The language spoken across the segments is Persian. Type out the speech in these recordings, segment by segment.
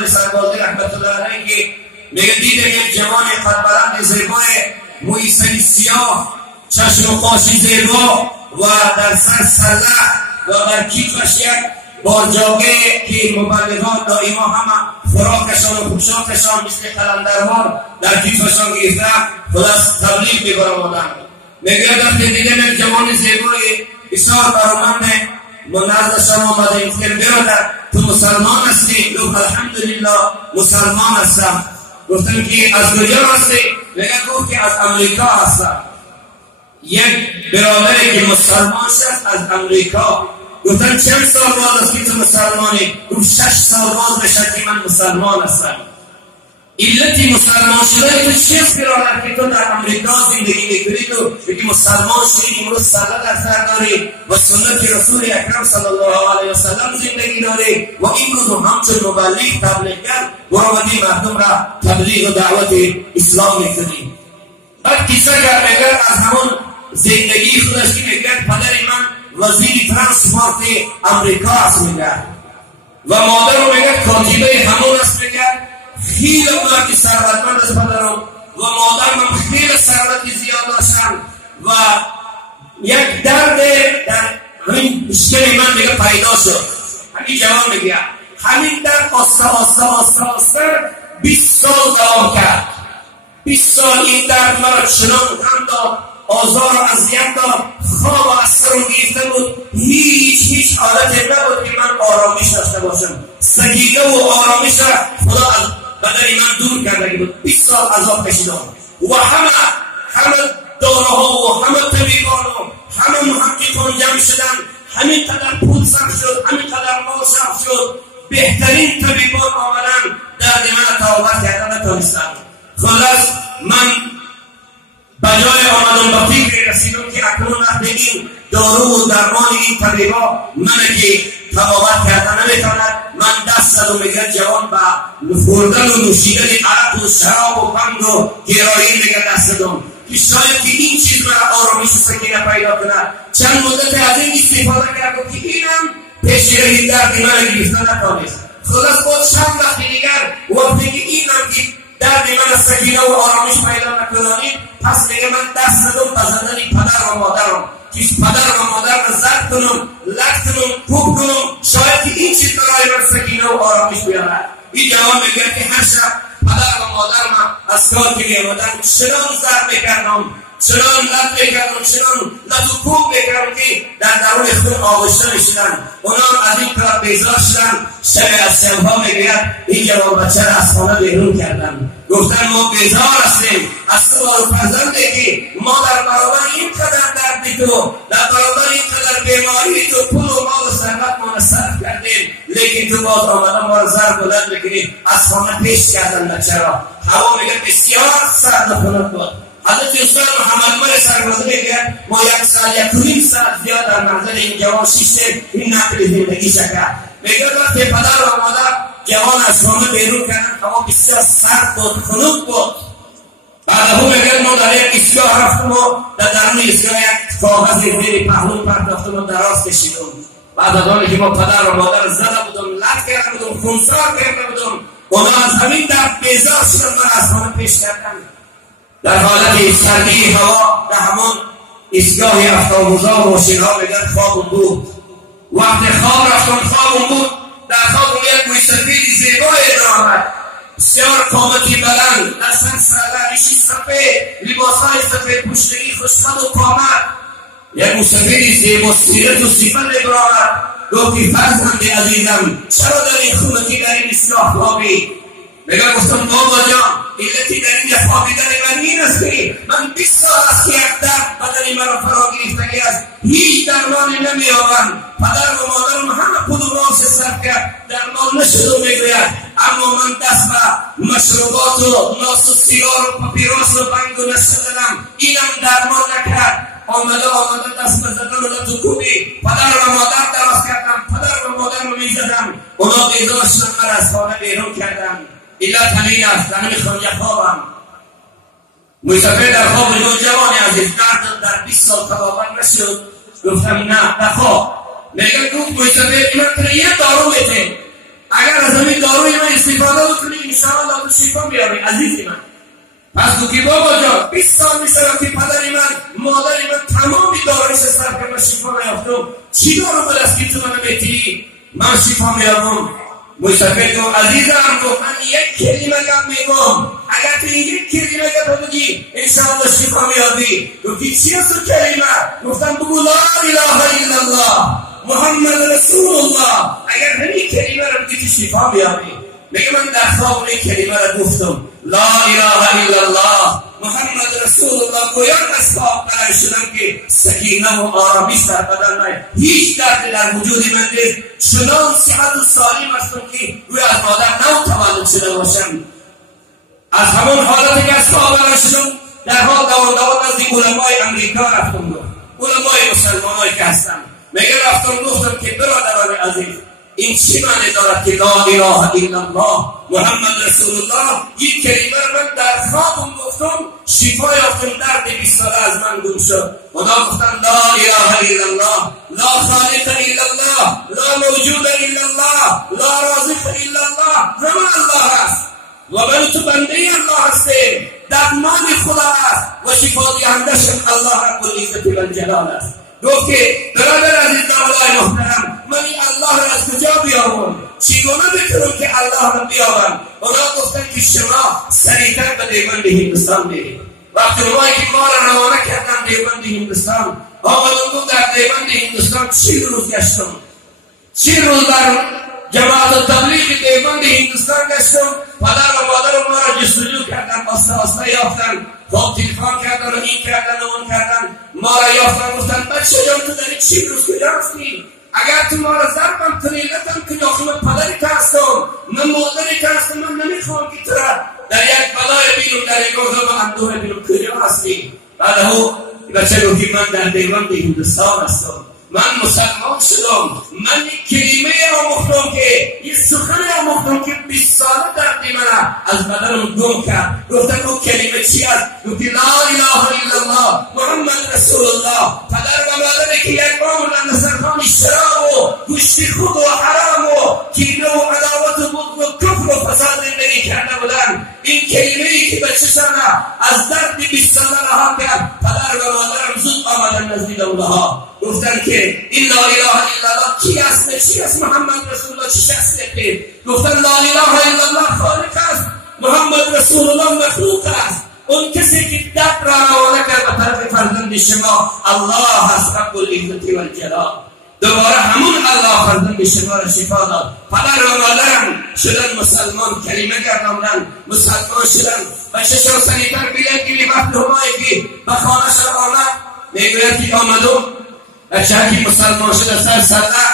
محمد سربازی رحمت الله علیه که میگه دیدم یک جوان قد بلند زیبای موی سری سیاه، چشم و قاشی زیبا و در سر سلح و در کیفش یک بارجاگه که مبلغان دائما همه خوراکشان و پوشاکشان مثل قلندروان در کیفشان گرفته خلاص تبلیغ می‌برآمدند. میگه وقتی دیدم یک جوان زیبای بسیار برآمد منازع شما آمده گفتم برادر تو مسلمان هستی؟ گفت الحمدلله مسلمان هستم. گفتم که از کجا هستی؟ میگه گفت که از امریکا هستم. یک برادری که مسلمان شد از امریکا. گفتم چند سال بعد از که تو مسلمانی؟ گفت 6 سال بعد بشد که من مسلمان هستم. علتی مسلمان شده تو چیست برادر که تو در امریکا زندگی میکنی؟ تو بگی مسلمان شدی امروز صلاة در سر داری و سنت رسول اکرم صلی الله علیه و سلم زندگی داری و امروز همچون مبلغ تبلیغگر برآمدی مردم را تبلیغ و دعوت اسلام میکنی. بعد کیسه کرد میگه از همون زندگی خودش که میگه پدر من وزیر ترانسپورت امریکا است میگه و مادرم میگه کاتبه همون است میگه. خیلی مرد ثروتمند از پدرم و مادرم خیلی ثروت زیاد داشتن و یک درد در همین مشکل من میگه پیدا شد. همین جوان میگه همین درد آسته 20 سال دوام کرد. 20 سال این درد مرا چنان غم داد، آزار و اذیت داد، خواب و از سرم گرفته بود. هیچ حالتی نبود که من آرامش داشته باشم. سکینه و آرامش خدا از بدن من دور کرده بود. 20 سال عذاب کشیدم و همه داراها و همه طبیبان و همه محققان جمع شدن. همین قدر پول صرف شد، همین قدر مال صرف شد. بهترین طبیبان آمدن درد من توبت کردن نتونستم. خلاص من بجای آمدم با فکر رسیدم که اکنون بگیم دارو و درمان این طبیبا من که تبابت کردن نمیتواند. من دست زدم میگه جوان با خوردن و نوشیدن عرق و شراب و بنگ و هیروئین میگه دست زدم که شاید که این چیز را آرامش و سکینه پیدا کنه. چند مدت از این استفاده کردم که اینم پیش این درد من گرفته نتوانست. خلاص بود چند وقت دیگر وقتی که اینم که درد من سکینه و آرامش پیدا نکنانید پس میگه من دست زدم به زدن پدر و مادرم که پدر و مادر را زد کنم، لک کنم، کوب کنم شاید که این چیز برای من سکینه و آرامش بیارد. این جوان میگه که هر شب پدر و مادر من از کار که میامدن چنان زد میکردم، چنان لط میکردم، چنان لط و کوب میکردم که در درون خون آغشته میشدن. اونا از این کار بیزار شدن. شب از شبها میگوید این جوان بچه را از خانه بیرون کردن. گفتن ما بیزار هستیم از تو و فرزندی که ما در برابر این قدر درد تو، در برابر این قدر بیماری تو پول و مال و ثروت ما را صرف کردیم، لیکن تو باز آمدن ما را زر بلند میکنی از خانه پیش کردن بچه را. هوا میگه بسیار سرد و خنک بود. حضرت استاد محمد مر سربازی میگه ما 1 سال 1.5 ساعت زیاد در منزل این جوان شیشتیم این نقل زندگی شکر. میگه وقتی پدر و مادر جوان از خانه بیرون کردن هوا بسیار سرد بود، خنک بود. بعد هم میگه ما در یک ایستگاه رفتم و در درون ایستگاه یک کاغذ زیر پهلوم پرداختم و دراز کشیدم. بعد از آنی که ما پدر و مادر زده بودم، لط کرده بودم، خونسار کرده بودم، اونا از همین درد بیزار شدن من از خانه پیش کردن. در حالت سردی هوا در همون ایستگاه افتادگذار و ماشین‌ها میگن خوابم بود. وقت خواب رفتم خوابم بود. در خوابم یک موسیقی زیبایی آمد، بسیار قامتی بلند، اصلا سرلریشی سفید، لباسهای سفید پوشیدگی خوشخد و قامت، یک موسیقی زیبا سیرت و صفت برآورد. گفتی فرزند عزیزم چرا در این خونتی در این ایستگاه خوابی؟ میگه گفتم بابا جان علتی در این خوابیدن من این است که من 20 سال است که یک درد بدن مرا فرا گرفتگی است، هیچ درمانی نمییابم. پدر و مادرم همه خود و راس صرف کرد درمان نشد و میگوید اما من دست به مشروبات و ناس و سیگار و پاپیروس و بنگ و نشه زدم، اینم درمان نکرد. آمده دست بزدن و لطوکوبی پدر و مادر دراز کردم، پدر و مادر رو میزدم، اونا بیزار شدن من از خانه بیرون کردم. علت همین است. در نمیخوام یک خوابم موسیقی در خواب دو جوانی عزیز درد در 20 سال تبابت نشد. گفتم نه بخواب. میگه گفت موسیقی من کنه یه دارو میتیم، اگر از همین داروی من استفاده بکنی انشاءالله تو شفا میاری عزیزی من. پس تو که بابا جان 20 سال میشه که پدری من مادری من تمامی دارایش صرف که من شفا نیافتم، چی دارم به دست که تو من میتی من شفا میابم؟ مشتفه تو عزیزم گفت من یک کلمه گفت میگم، اگر تو این یک کلمه گفت بگی انشاءالله شفا میابی. گفتی چی است تو کلمه؟ گفتم بگو لا اله الا الله محمد رسول الله. اگر همین کلمه رو بگی شفا میابی. میگه من در خواب این کلمه رو گفتم لا اله الا الله محمد رسول الله. گویا از خواب بلند شدم که سکینه و آرامی در بدن من، هیچ درد در وجود من نیست، چنان صحت و سالم هستم که روی از مادر نو تولد شده باشم. از همون حالتی که از خواب بلند شدم در حال دوان از این علمای امریکا رفتم، علمای مسلمانایی که هستم. میگه رفتم گفتم که برادران عزیز این چی معنی دارد که لا اله الا الله محمد رسول الله؟ یک کلمه من در خوابم گفتم شفا یافتم، درد 20 ساله از من گم شد. خدا گفتم لا اله الا الله لا خالق الا الله لا موجود الا الله لا رازق الا الله. همه الله است و من تو بنده الله هستیم، درمان خدا است و شفا دهندش الله رب العزت و الجلال است. گفت که برادر عزیز دولای محترم من این الله را از کجا بیاورم؟ چگونه بکنم که الله را بیاورم؟ اونا گفتن که شما سریعتر به دیوبند هندوستان برید. وقتی اونایی که ما را روانه کردن دیوبند هندوستان آمدم در دیوبند هندوستان 40 روز گشتم، 40 روز بر جماعت تبلیغ دیوبند هندوستان گشتم. پدر و مادر ما را جستجو کردن، آسته یافتن، خب تلفن کردن و این کردن و اون کردن، ما را یافتن. گفتن بچه جان تو در 40 روز کجا هستی؟ اگر تو ما را ضربم کنی لطم کنی آخه من پدری که هستم من مادری که هستم، من نمیخوام که تو را در یک بلای بینم، در یک روزه و اندوه بینم. کجا هستی؟ بعد او بچه گفتی من در دیوبند هندوستان هستم، من مسلمان شدم، من یک کلمه آموختم که یک سخن آموختم که 20 ساله درد من از بدنم گم کرد. گفتم اون کلمه چی است؟ گفتی لا اله الا الله محمد رسول الله. پدر و مادری که یک عمر در سرخان شراب و گوشت خود و حرام و کینه و عداوت و بغض و کفر و فساد زندگی کرده بودن، این کلمه ای که بچه‌شان از درد 20 ساله رها کرد، پدر و مادرم زود آمدن نزدیک اونها. گفتن که این لا اله الا الله کی است؟ چی است محمد رسول الله؟ چه شخصیتی؟ گفتن لا اله الا الله خالق است، محمد رسول الله مخلوق است. اون کسی که درد را روانه کرد به طرف فرزند شما الله است رب العزت و الجلال. دوباره همون الله فرزند شما را شفا داد. پدر و مادرم شدن مسلمان، کلمه گرداندن، مسلمان شدن. بچه‌شان سریعتر بیاید که وقت همایی که به خانه شد آمد میگوید که آمدم بچه که مسلمان شده سر سرده.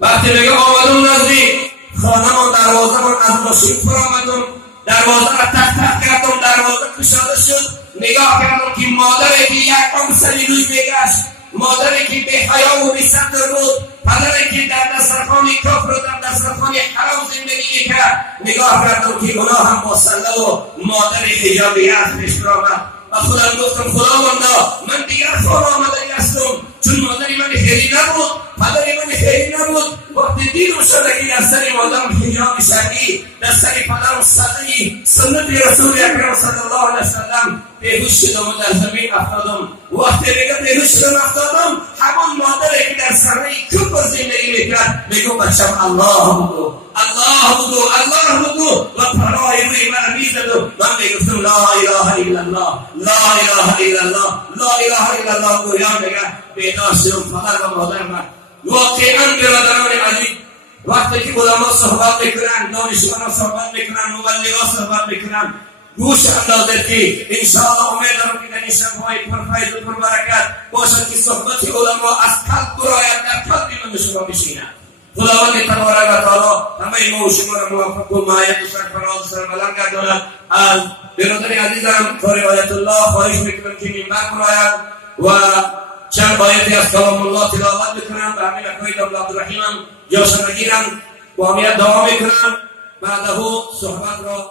وقتی میگه آمدم نزدیک خانه من دروازه من از ماشین پر آمدم، دروازه را تک تک کردم، دروازه کشاده شد. نگاه کردم که مادری که یک عمر سری روی میگشت، مادری که به حیا و بی صبر بود، پدری که در دسترخوان کفر و در دسترخوان حرام زندگی میکرد. نگاه کردم که اونا هم با صله و مادر حجابیت پیش آمد. و خودم گفتم خداوندا من دیگر خواب آمدنی هستم، چون مادری من خیلی نبود، پدری من خیلی نبود. وقتی دیدم شده که در سر مادرم حجاب شرعی، در سر پدرم صدای سنت رسول اکرم صلی الله علیه وسلم، بیهوش شدم و در زمین افتادم. وقتی میگم بیهوش شدم افتادم، همون مادری که در سر کفر زندگی میکرد میگم بچم الله بگو، الله بگو، الله بگو. و پرای روی من میزد و من میگفتم لا اله الا الله لا اله الا الله لا اله الا الله. گویا میگه بیدار شدم پدر و مادر من. واقعا برادران عزیز وقتی که علما صحبت میکنن، دانشمندان صحبت میکنن، مبلغان صحبت میکنن، گوش اندازید که انشاءالله امید دارم که در این شبهای پرفیض و پربرکت باشد که صحبت علما از قلب براید، در قلب من شما بشیند. خداوند تبارک و تعالی همه ما و شما را موفق و معید و سرفراز و سربلند گرداند. از برادر عزیزم قاری آیت الله خواهش میکنم که منبر براید و چند آیتی از کلام الله تلاوت بکنم. به همین اکوید عبدالرحیم هم جاشم بگیرم و همیت دعا میکنم. بعده صحبت را